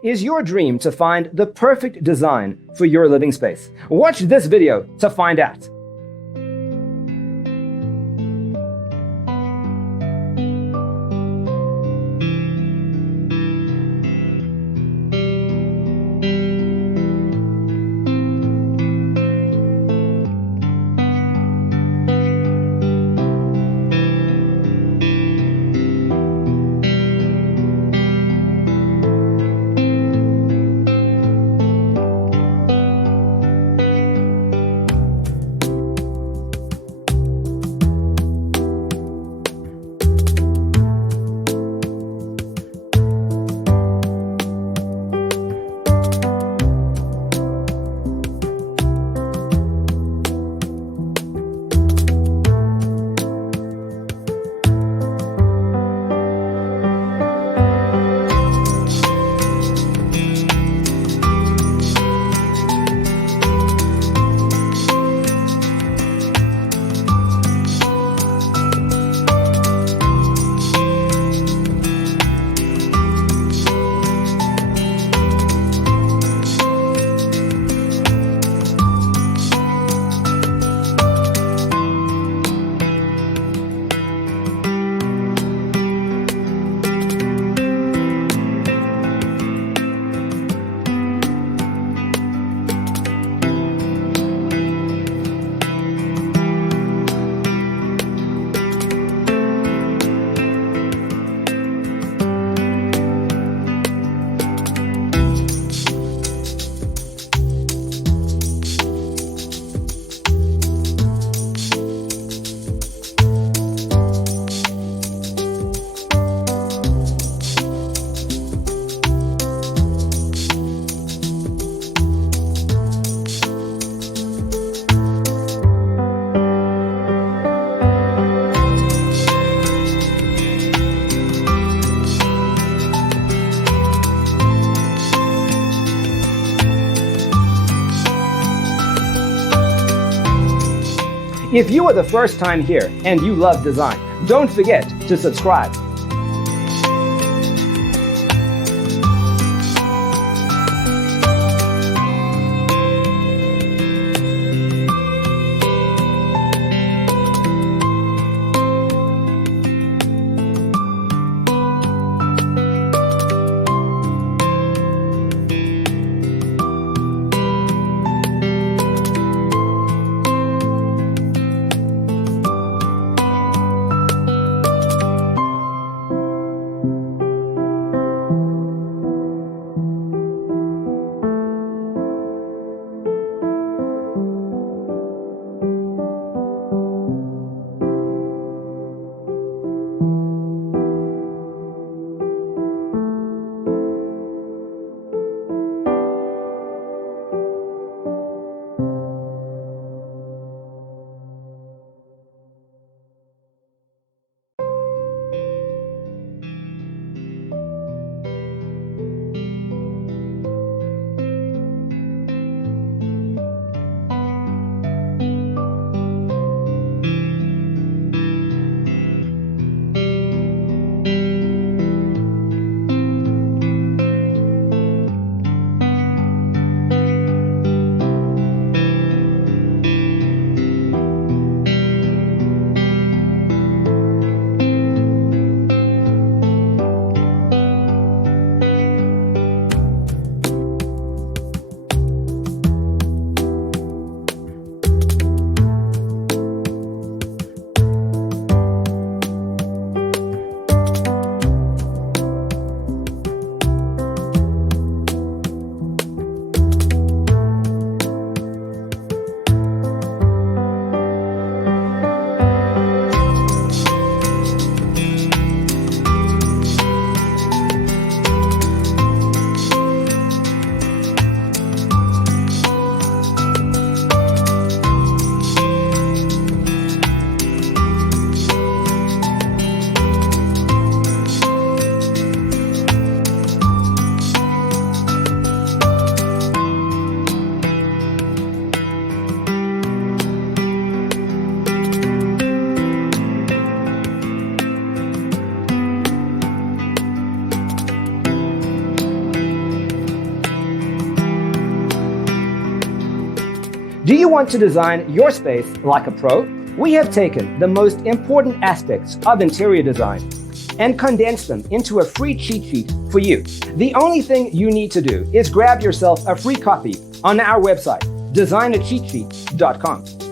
Is your dream to find the perfect design for your living space? Watch this video to find out. If you are the first time here and you love design, don't forget to subscribe. Do you want to design your space like a pro? We have taken the most important aspects of interior design and condensed them into a free cheat sheet for you. The only thing you need to do is grab yourself a free copy on our website, designacheatsheet.com.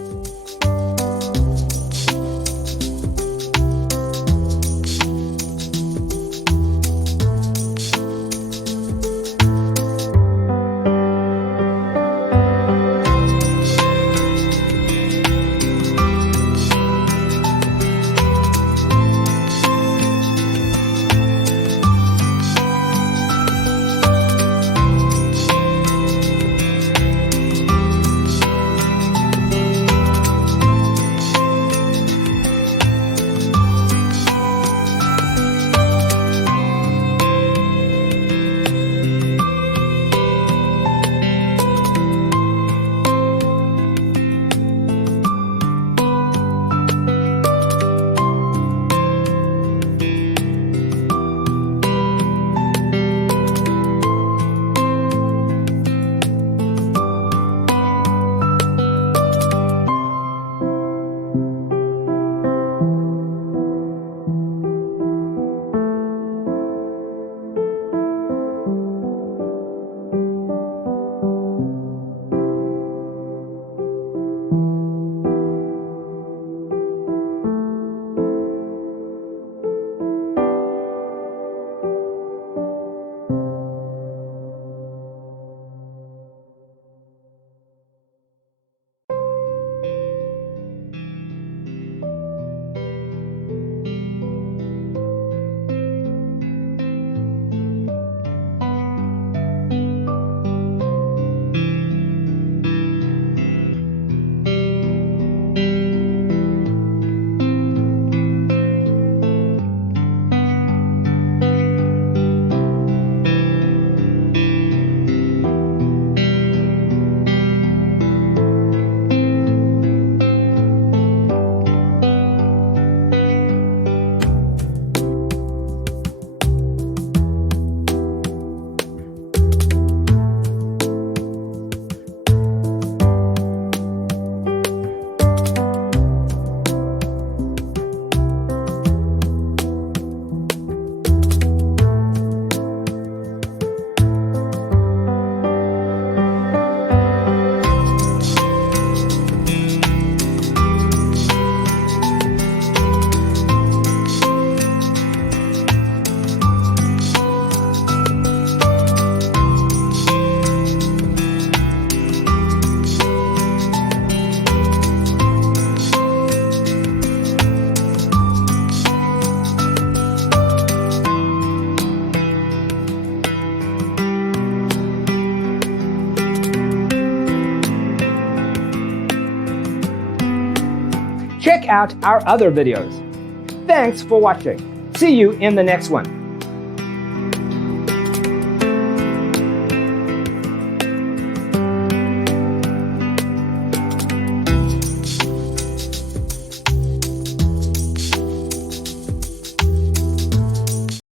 Check out our other videos. Thanks for watching. See you in the next one.